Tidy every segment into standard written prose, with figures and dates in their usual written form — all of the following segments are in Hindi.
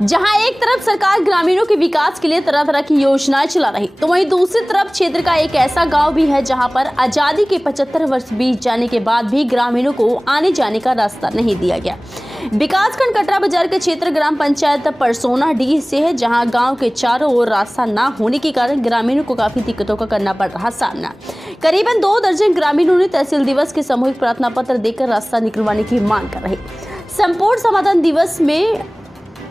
जहां एक तरफ सरकार ग्रामीणों के विकास के लिए तरह तरह की योजनाएं चला रही, तो वहीं दूसरी तरफ क्षेत्र का एक ऐसा गांव भी है जहां पर आजादी के 75 वर्ष बीत जाने के बाद भी ग्रामीणों को आने जाने का रास्ता नहीं दिया गया। विकासखंड कटरा बाजार के क्षेत्र ग्राम पंचायत परसोना डी से है, जहां गांव के चारों ओर रास्ता न होने के कारण ग्रामीणों को काफी दिक्कतों का करना पड़ रहा सामना। करीबन 2 दर्जन ग्रामीणों ने तहसील दिवस के सामूहिक प्रार्थना पत्र देकर रास्ता निकलवाने की मांग कर रहे। संपूर्ण समाधान दिवस में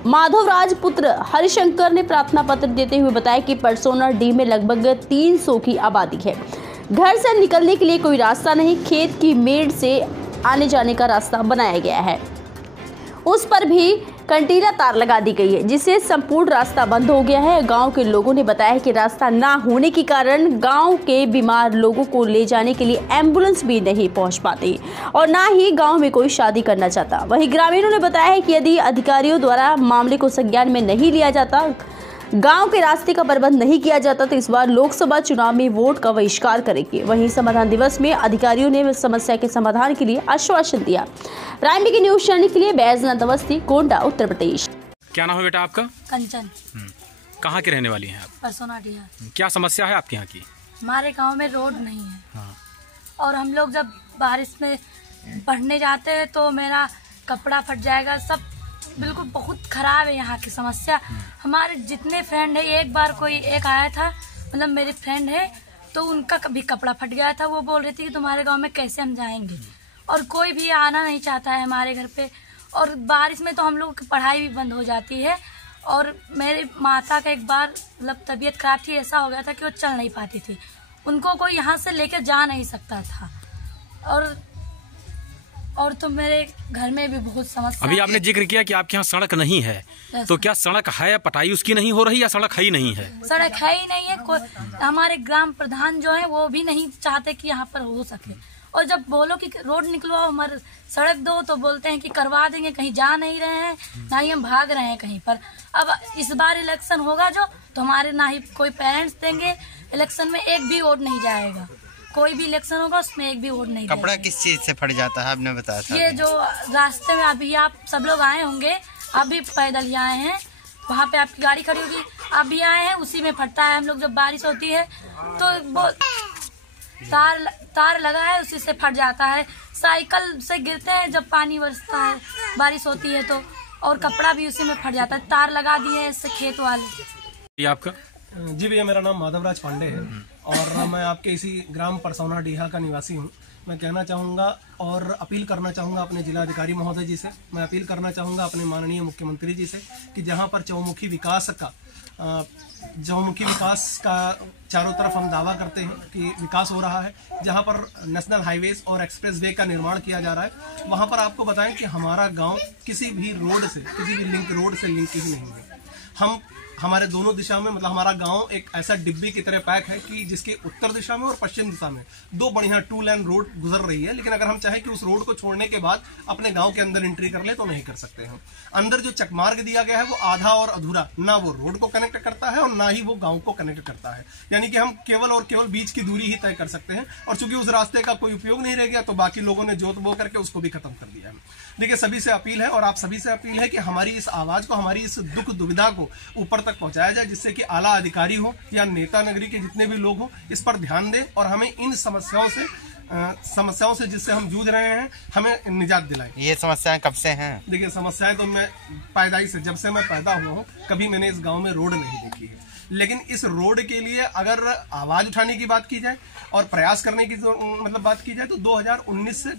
माधवराज पुत्र हरिशंकर ने प्रार्थना पत्र देते हुए बताया कि परसोना डी में लगभग 300 की आबादी है। घर से निकलने के लिए कोई रास्ता नहीं, खेत की मेड़ से आने जाने का रास्ता बनाया गया है, उस पर भी कंटीला तार लगा दी गई है, जिससे संपूर्ण रास्ता बंद हो गया है। गांव के लोगों ने बताया कि रास्ता ना होने के कारण गांव के बीमार लोगों को ले जाने के लिए एम्बुलेंस भी नहीं पहुंच पाती और ना ही गांव में कोई शादी करना चाहता। वहीं ग्रामीणों ने बताया है कि यदि अधिकारियों द्वारा मामले को संज्ञान में नहीं लिया जाता, गांव के रास्ते का प्रबंध नहीं किया जाता, तो इस बार लोकसभा चुनाव में वोट का बहिष्कार करेंगे। वहीं समाधान दिवस में अधिकारियों ने समस्या के समाधान के लिए आश्वासन दिया। प्राइम की न्यूज चैनल के लिए बैजनाथ अवस्थी, गोंडा, उत्तर प्रदेश। क्या नाम है बेटा आपका? कंचन। कहाँ की रहने वाली हैं आप? Persona D. क्या समस्या है आपके यहाँ की? हमारे गांव में रोड नहीं है। हाँ। और हम लोग जब बारिश में पढ़ने जाते हैं तो मेरा कपड़ा फट जाएगा, सब बिल्कुल बहुत खराब है यहाँ की समस्या। हमारे जितने फ्रेंड है, एक बार कोई एक आया था, मतलब मेरे फ्रेंड है, तो उनका कभी कपड़ा फट गया था। वो बोल रही थी कि तुम्हारे गांव में कैसे हम जाएंगे, और कोई भी आना नहीं चाहता है हमारे घर पे। और बारिश में तो हम लोग की पढ़ाई भी बंद हो जाती है। और मेरे माता का एक बार मतलब तबीयत खराब थी, ऐसा हो गया था कि वो चल नहीं पाती थी, उनको कोई यहाँ से लेकर जा नहीं सकता था। और तो मेरे घर में भी बहुत समस्या। अभी आपने जिक्र किया कि आपके यहाँ सड़क नहीं है, तो क्या सड़क है, पटाई उसकी नहीं हो रही, या सड़क है ही नहीं है? सड़क है ही नहीं है। कोई हमारे ग्राम प्रधान जो है वो भी नहीं चाहते कि यहाँ पर हो सके। और जब बोलो कि रोड निकलवाओ, हमारे सड़क दो, तो बोलते हैं कि करवा देंगे। कहीं जा नहीं रहे हैं, ना ही हम भाग रहे हैं कहीं पर। अब इस बार इलेक्शन होगा जो, तो हमारे ना ही कोई पेरेंट्स देंगे इलेक्शन में, एक भी वोट नहीं जाएगा। कोई भी इलेक्शन होगा उसमें एक भी वोट नहीं। कपड़ा किस चीज से फट जाता है आपने बताया था? ये जो रास्ते में अभी आप सब लोग आए होंगे, आप भी पैदल ही आए हैं, वहाँ पे आपकी गाड़ी खड़ी होगी, आप भी आए हैं, उसी में फटता है। हम लोग जब बारिश होती है तो वो तार लगा है, उसी से फट जाता है। साइकिल से गिरते हैं जब पानी बरसता है, बारिश होती है तो, और कपड़ा भी उसी में फट जाता है। तार लगा दिए हैं इससे खेत वाले। आपका? जी भैया, मेरा नाम माधवराज पांडे है और मैं आपके इसी ग्राम परसोना डीहा का निवासी हूँ। मैं कहना चाहूँगा और अपील करना चाहूँगा अपने जिलाधिकारी महोदय जी से, मैं अपील करना चाहूँगा अपने माननीय मुख्यमंत्री जी से कि जहाँ पर चौमुखी विकास का चारों तरफ हम दावा करते हैं कि विकास हो रहा है, जहाँ पर नेशनल हाईवेज और एक्सप्रेस वे का निर्माण किया जा रहा है, वहाँ पर आपको बताएं कि हमारा गाँव किसी भी रोड से, किसी भी लिंक रोड से लिंक ही नहीं है। हमारे दोनों दिशा में, मतलब हमारा गांव एक ऐसा डिब्बी की तरह पैक है कि जिसके उत्तर दिशा में और पश्चिम दिशा में 2 बढ़िया 2 लेन रोड गुजर रही है। लेकिन अगर हम चाहें कि उस रोड को छोड़ने के बाद अपने गांव के अंदर एंट्री कर ले तो नहीं कर सकते हैं। अंदर जो चकमार्ग दिया गया है वो आधा और अधूरा, ना वो रोड को कनेक्ट करता है और ना ही वो गाँव को कनेक्ट करता है। यानी कि हम केवल और केवल बीच की दूरी ही तय कर सकते हैं, और चूंकि उस रास्ते का कोई उपयोग नहीं रह गया तो बाकी लोगों ने जोत बो करके उसको भी खत्म कर दिया है। देखिए, सभी से अपील है और आप सभी से अपील है कि हमारी इस आवाज को, हमारी इस दुख दुविधा को ऊपर तक पहुंचाया जाए, जिससे कि आला अधिकारी हो या नेता नगरी के जितने भी लोग हो इस पर ध्यान दें और हमें इन समस्याओं से जिससे हम जूझ रहे हैं, हमें निजात दिलाएं। ये समस्याएं कब से हैं? देखिए, समस्याएं तो मैं पैदाइश से, जब से मैं पैदा हुआ हूँ, कभी मैंने इस गांव में रोड नहीं देखी है। लेकिन इस रोड के लिए अगर आवाज उठाने की बात की जाए और प्रयास करने की मतलब बात की जाए तो 2019 से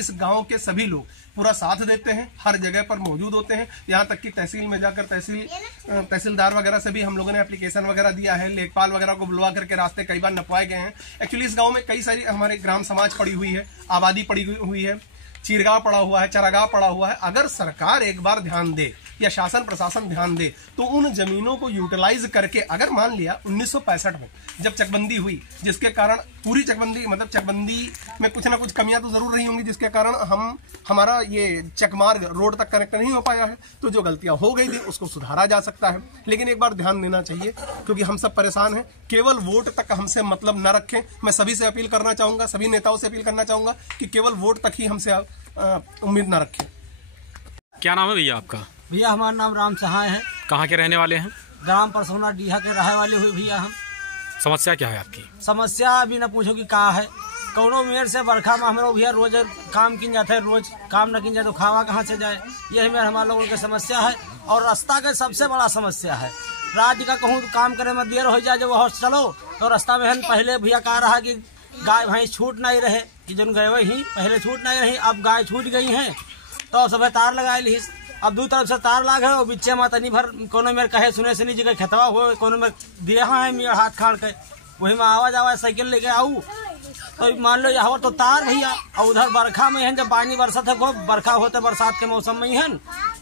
इस गांव के सभी लोग पूरा साथ देते हैं, हर जगह पर मौजूद होते हैं। यहाँ तक कि तहसील में जाकर तहसीलदार वगैरह से भी हम लोगों ने एप्लीकेशन वगैरह दिया है, लेखपाल वगैरह को बुलवा करके रास्ते कई बार नपवाए गए हैं। एक्चुअली इस गाँव में कई सारी हमारे ग्राम समाज पड़ी हुई है, आबादी पड़ी हुई है, चीरगांव पड़ा हुआ है, चरागांव पड़ा हुआ है। अगर सरकार एक बार ध्यान दे या शासन प्रशासन ध्यान दे तो उन जमीनों को यूटिलाइज करके, अगर मान लिया 1965 में जब चकबंदी हुई, जिसके कारण पूरी चकबंदी, मतलब चकबंदी में कुछ ना कुछ कमियां तो जरूर रही होंगी, जिसके कारण हमारा ये चकमार्ग रोड तक कनेक्ट नहीं हो पाया है, तो जो गलतियां हो गई थी उसको सुधारा जा सकता है। लेकिन एक बार ध्यान देना चाहिए, क्योंकि हम सब परेशान हैं। केवल वोट तक हमसे मतलब न रखें। मैं सभी से अपील करना चाहूंगा, सभी नेताओं से अपील करना चाहूंगा कि केवल वोट तक ही हमसे उम्मीद न रखें। क्या नाम है भैया आपका? भैया हमारा नाम राम सहाय है, कहाँ के रहने वाले हैं? ग्राम परसौना डीहा के रहे वाले हुए भैया हम। समस्या क्या है आपकी? समस्या अभी न पूछो कि का है। कौनो मेर से बरखा में हमारे भैया रोज काम किन जाते हैं, रोज काम न किन जाए तो खावा कहाँ से जाए, यही मेरे हमारे लोगों की समस्या है। और रास्ता का सबसे बड़ा समस्या है, राज्य का कहूँ काम करे में देर हो जाए, जब वहाँ चलो तो रास्ता में पहले भैया कहा रहा कि गाय भैंस छूट नहीं रहे, कि जन गए ही पहले छूट नहीं रही, अब गाय छूट गई है तो सब तार लगा ली। अब दो तरफ से तार लाग है और बिच्चे में तनी भर कोनो मेरे कहे सुने सुनी जगह खेतवा हो, कोनो में दिया है मेरे हाथ खाड़ के वही में आवाज साइकिल लेके आऊ तो मान लो यहाँ तो तार भैया, और उधर बरखा में है जब पानी बरसत है, खूब बरखा होते बरसात के मौसम में है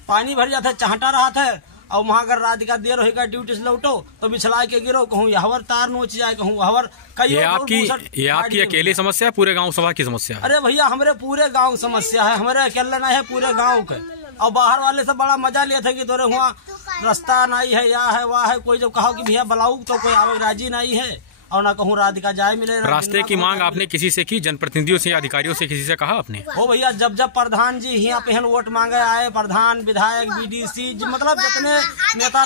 पानी भर जाता है, चहटा रहा था। और वहाँ अगर रात का देर होगा ड्यूटी से लौटो तो बिछला के गिरो, कहूँ यहाँ तार नोच जाए, कहूँ वहाँ कई। ये आपकी अकेली समस्या, पूरे गांव सभा की समस्या है? अरे भैया हमारे पूरे गांव समस्या है, हमारे अकेले नहीं है, पूरे गांव के। और बाहर वाले से बड़ा मजा लिया था कि तोरे वहाँ रास्ता नहीं है, या है वहाँ है, कोई जब कहो कि भैया बुलाऊ तो कोई आवे राजी नहीं है, और ना कहूँ राधिका जाए मिले। रास्ते की मांग आपने किसी से की, जनप्रतिनिधियों से, अधिकारियों से किसी से कहा आपने? हो भैया, जब जब प्रधान जी यहाँ पे वोट मांगे आए, प्रधान विधायक बीडीसी मतलब जितने नेता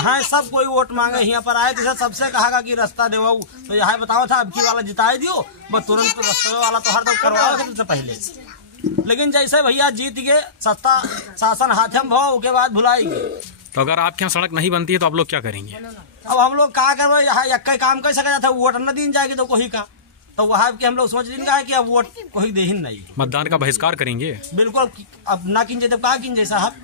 हैं सब कोई वोट मांगे यहाँ पर आए, तो सबसे कहा कि रास्ता देवाऊ, तो यहाँ बताओ था अब की वाला जिताए दियो, बस तुरंत रास्ते वाला तो हर तो करवाओ सबसे पहले। लेकिन जैसे भैया जीत गए, सत्ता शासन हाथ में भाव के बाद भुलाएंगे। तो अगर आपके यहाँ सड़क नहीं बनती है तो आप लोग क्या करेंगे? अब हम लोग क्या करबे, यहाँ एक काम कर सका जाता है, वोट न दिन जाएगी तो कोई का, तो वहाँ के हम लोग सोच दिन का है कि अब वोट कोई दे ही नहीं, मतदान का बहिष्कार करेंगे। बिल्कुल, अब ना किन जाए तब कहा किन जाए साहब।